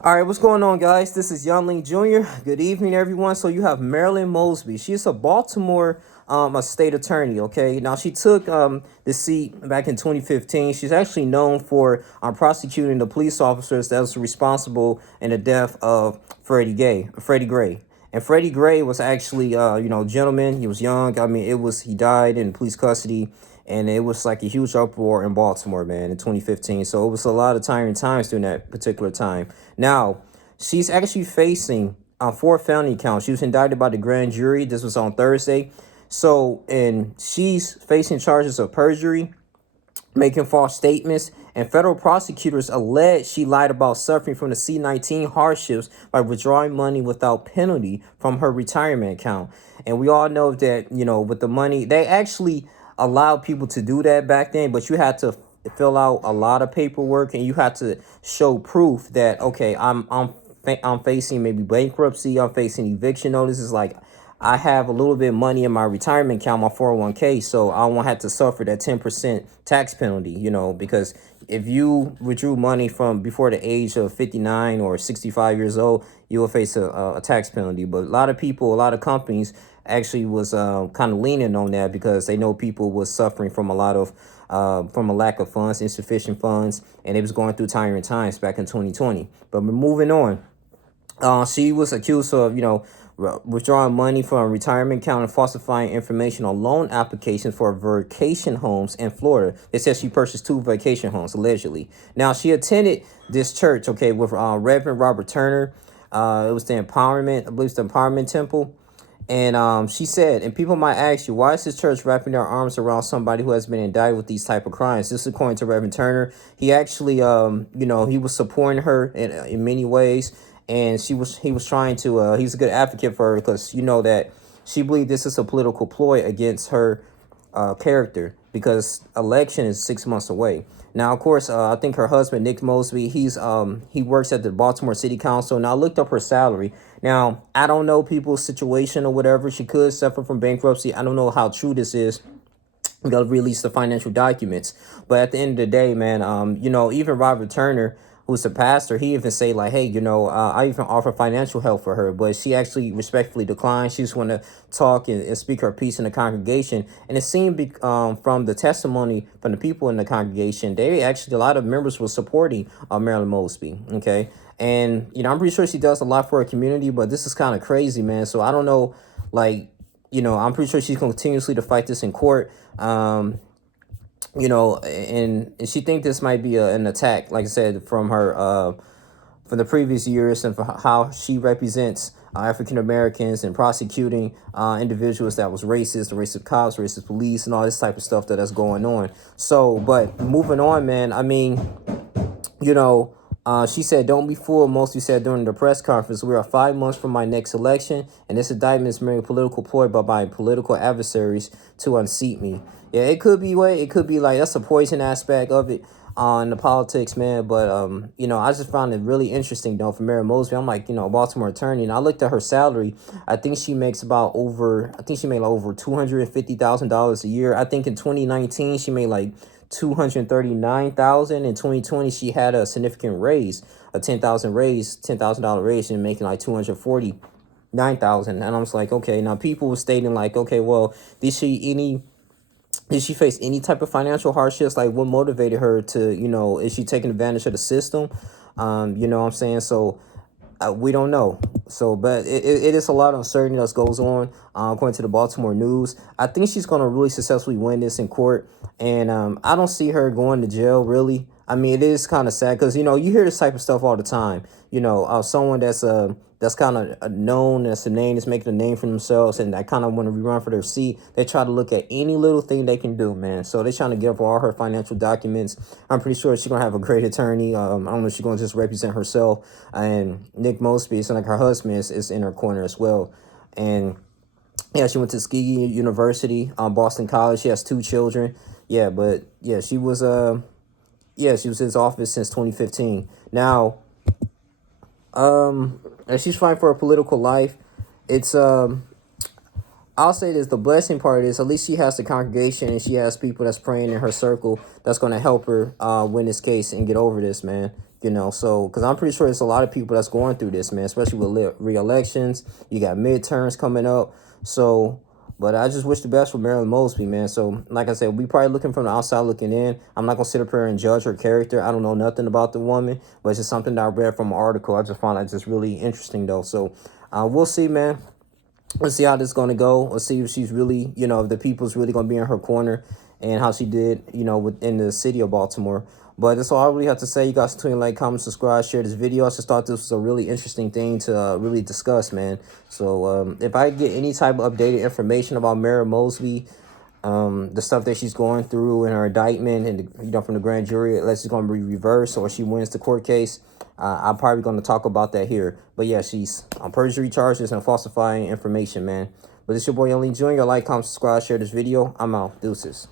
All right, what's going on, guys? This is Youngling Jr. Good evening, everyone. So you have Marilyn Mosby. She's a Baltimore a state attorney. Okay, now she took the seat back in 2015. She's actually known for prosecuting the police officers that was responsible in the death of Freddie Gray. And Freddie Gray was actually, gentleman. He was young. I mean, he died in police custody, and it was like a huge uproar in Baltimore, man, in 2015. So it was a lot of tiring times during that particular time. Now, she's actually facing 4 felony counts. She was indicted by the grand jury. This was on Thursday. So, and she's facing charges of perjury, making false statements, and federal prosecutors allege she lied about suffering from the C-19 hardships by withdrawing money without penalty from her retirement account. And we all know that, with the money, they actually allowed people to do that back then, but you had to fill out a lot of paperwork, and you had to show proof that, okay, I'm facing maybe bankruptcy, I'm facing eviction notices, like I have a little bit of money in my retirement account, my 401k, so I won't have to suffer that 10% tax penalty, because if you withdrew money from before the age of 59 or 65 years old, you will face a tax penalty. But a lot of people, a lot of companies actually was kind of leaning on that because they know people was suffering from a lot of from a lack of funds, insufficient funds, and it was going through tiring times back in 2020. But we're moving on. She was accused of, withdrawing money from a retirement account and falsifying information on loan applications for vacation homes in Florida. They said she purchased 2 vacation homes, allegedly. Now, she attended this church, okay, with Reverend Robert Turner. It was the Empowerment, I believe it's the Empowerment Temple. And she said, and people might ask you, why is this church wrapping their arms around somebody who has been indicted with these type of crimes? This is according to Reverend Turner. He actually, he was supporting her in many ways, and he was trying to. He's a good advocate for her because that she believed this is a political ploy against her character because election is 6 months away. Now, of course, I think her husband, Nick Mosby, he works at the Baltimore City Council. Now, I looked up her salary. Now, I don't know people's situation or whatever. She could suffer from bankruptcy. I don't know how true this is. We got to release the financial documents. But at the end of the day, man, even Robert Turner, who's a pastor, he even say like, hey, I even offer financial help for her, but she actually respectfully declined. She just want to talk and speak her piece in the congregation. And it seemed from the testimony from the people in the congregation, a lot of members were supporting Marilyn Mosby. Okay. And, I'm pretty sure she does a lot for her community, but this is kind of crazy, man. So I don't know, like, I'm pretty sure she's continuously to fight this in court. And she think this might be an attack, like I said, from her from the previous years and for how she represents African Americans and prosecuting individuals that was racist, the racist cops, racist police, and all this type of stuff that's going on. So, but moving on, man. I mean, she said, "Don't be fooled." Mostly said during the press conference, "We are 5 months from my next election, and this indictment is merely a political ploy by my political adversaries to unseat me." Yeah, it could be it could be like that's a poison aspect of it on the politics, man. But I just found it really interesting though for Mary Mosby. I'm like, Baltimore attorney, and I looked at her salary. I think she makes I think she made like over $250,000 a year. I think in 2019 she made like 239,000. In 2020 she had a significant raise, a $10,000 raise, and making like 249,000. And I was like, okay, now people were stating like, okay, well, did she face any type of financial hardships? Like, what motivated her to, is she taking advantage of the system? You know what I'm saying? So we don't know. So, but it is a lot of uncertainty that goes on, according to the Baltimore News. I think she's going to really successfully win this in court. And I don't see her going to jail, really. I mean, it is kind of sad because, you hear this type of stuff all the time. Someone that's kind of known, that's a name, that's making a name for themselves, and I kind of want to rerun for their seat. They try to look at any little thing they can do, man. So they're trying to give her all her financial documents. I'm pretty sure she's going to have a great attorney. I don't know if she's going to just represent herself. And Nick Mosby, it's like her husband is in her corner as well. And yeah, she went to Tuskegee University, Boston College. She has 2 children. Yeah, but yeah, she was in his office since 2015. Now, and she's fighting for a political life. It's I'll say this, the blessing part is at least she has the congregation and she has people that's praying in her circle that's going to help her win this case and get over this, man. You know, so because I'm pretty sure there's a lot of people that's going through this, man, especially with re-elections. You got midterms coming up. So, but I just wish the best for Marilyn Mosby, man. So, like I said, we probably looking from the outside looking in. I'm not going to sit up here and judge her character. I don't know nothing about the woman, but it's just something that I read from an article. I just found that just really interesting, though. So, we'll see, man. Let's see how this is going to go. Let's see if she's really, you know, if the people's really going to be in her corner and how she did, you know, within the city of Baltimore. But that's all I really have to say. You guys continue to like, comment, subscribe, share this video. I just thought this was a really interesting thing to really discuss, man. So if I get any type of updated information about Marilyn Mosby, the stuff that she's going through in her indictment and, you know, from the grand jury, unless it's going to be reversed or she wins the court case, I'm probably going to talk about that here. But yeah, she's on perjury charges and falsifying information, man. But it's your boy, Marilyn Jr. Like, comment, subscribe, share this video. I'm out. Deuces.